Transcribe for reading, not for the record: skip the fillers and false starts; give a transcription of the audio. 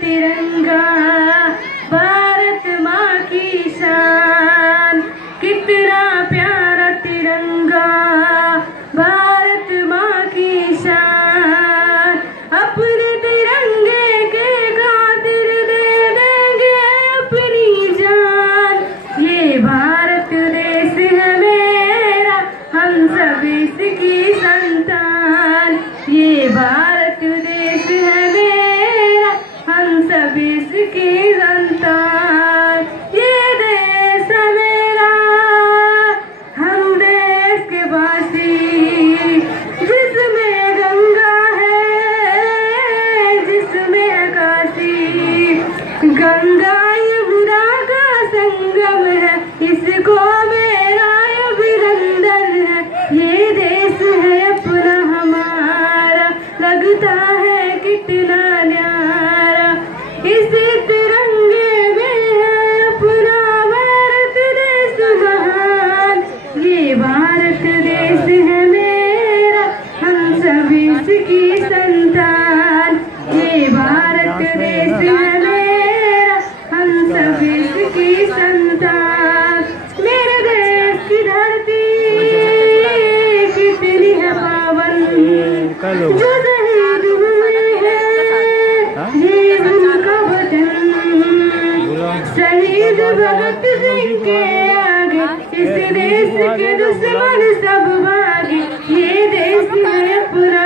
तिरंगा, भारत माँ की शान। कितना प्यारा तिरंगा, भारत माँ की शान। अपने तिरंगे के खातिर दे देंगे अपनी जान। ये भारत देश है मेरा, हम सब इसकी संतान। ये भारत देश है मेरा, हम सब इसकी संतान। ये देश है मेरा, हम देश के वासी, जिसमें गंगा है, जिसमें आकाशी। गंगा यमुना का संगम है, इसको मेरा अभिनंदन है। ये देश है अपना हमारा, लगता है कितना न्यारा। इस तिरंगे में है अपना भारत देश महान। ये भारत देश है मेरा, हम सब इसकी संतान। ये भारत देश है मेरा, हम सब इसकी संतान। मेरे देश की धरती कितनी है पावन, जो शहीद हुए हैं ये उनका वतन। शहीद भगत सिंह के आगे इस देश के दुश्मन सब भागे। ये देश है अपना